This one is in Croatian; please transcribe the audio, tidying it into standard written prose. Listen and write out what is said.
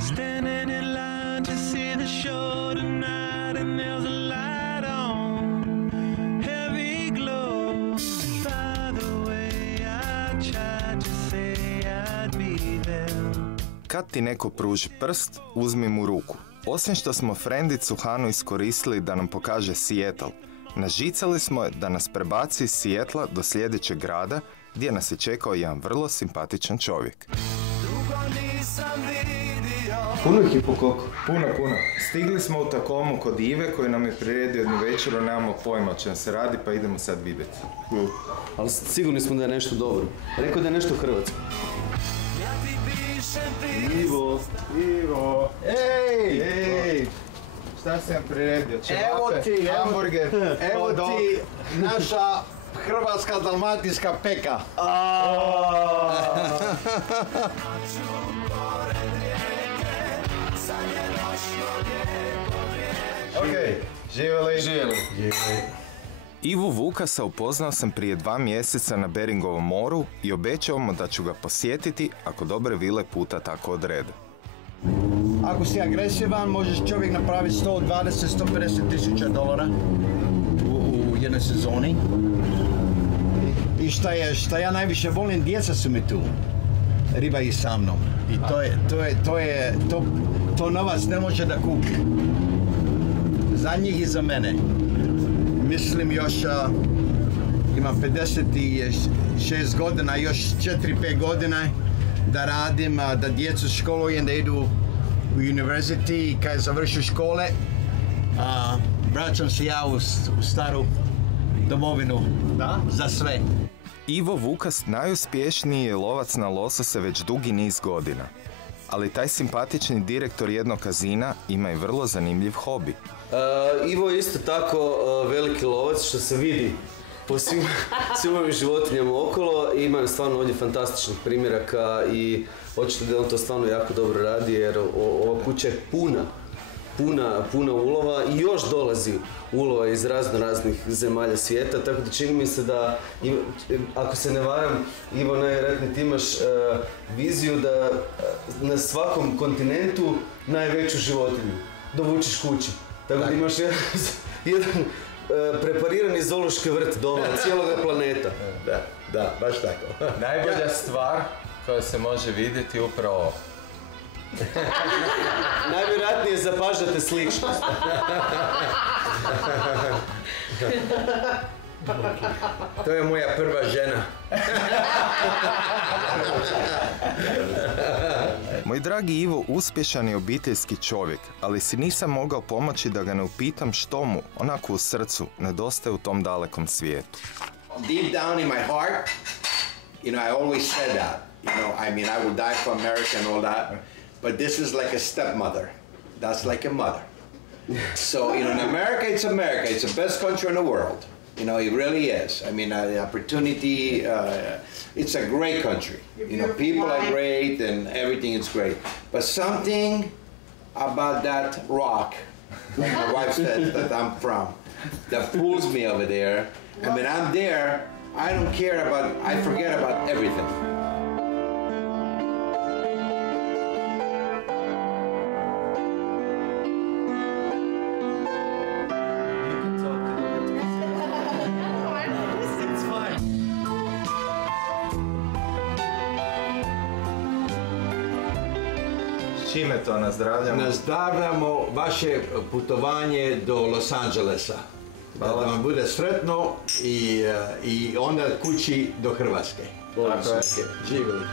Standing in line to see the show tonight, and there's a light on, heavy glow. By the way, I tried to say I'd be there. Kad ti neko pruži prst, uzmi mu ruku. Osim što smo frendicu Hanu iskoristili da nam pokaže Seattle, nažicali smo je da nas prebaci iz Seattla do sljedećeg grada, gdje nas je čekao jedan vrlo simpatičan čovjek. Puno ih je po koliko? Puno. Stigli smo u Takomu kod Ive koji nam je priredio jednu večeru, nemamo pojma o čem se radi, pa idemo sad vidjeti. Ali sigurni smo da je nešto dobro. Rekao da je nešto hrvatsko. Ivo! Ej! Šta sam vam priredio? Čevape, hamburger, Evo ti naša hrvatska dalmatinska peka. Ok, živjeli. Živjeli. Ivu Vukasa upoznao sam prije 2 mjeseca na Beringovom moru i obećao mu da ću ga posjetiti ako dobre vile puta tako odrede. Ako si agresivan, možeš čovjek napraviti 120-150 tisuća dolara u jednoj sezoni. I šta ja najviše volim, djeca su mi tu. Riba i sa mnom. I to novac ne može da kupi. Za njih i za mene. Mislim još, imam 56 godina, još 4-5 godina da radim, da djecu školujem, da idu u university i kad završu škole, vraćam se ja u staru domovinu za sve. Ivo Vukas najuspješniji je lovac na losose već dugi niz godina. Ali taj simpatični direktor jednog kazina ima i vrlo zanimljiv hobi. Ivo je isto tako veliki lovac, što se vidi po svim ovim životinjama okolo. Ima stvarno ovdje fantastičnih primjeraka i očito da on to stvarno jako dobro radi, jer ova kuća je puna ulova i još dolazi ulova iz raznih zemalja svijeta, tako da čini mi se da, ako se ne varam, Ivo, najvjerojatnije ti imaš viziju da na svakom kontinentu najveću životinju dovučiš kući. Tako da imaš jedan preparirani zoološki vrt doma cijeloga planeta. Da, baš tako. Najbolja stvar koja se može vidjeti upravo. Najvjerojatnije zapažate sličnost. To je moja prva žena. Moj dragi Ivo uspješan je obiteljski čovjek, ali si nisam mogao pomoći da ga ne upitam što mu, onako u srcu, nedostaje u tom dalekom svijetu. Deep down in my heart, I always said that. I would die for America and all that, but this is like a stepmother. That's like a mother. So, in America, it's America. It's the best country in the world. It really is. The opportunity, it's a great country. People are great and everything is great. But something about that rock, like my wife said that I'm from, that pulls me over there. And when I'm there, I forget about everything. Čime to nazdravljamo? Nazdravljamo vaše putovanje do Los Angelesa. Da vam bude sretno i onda kući do Hrvatske. Tako je. Živjeli.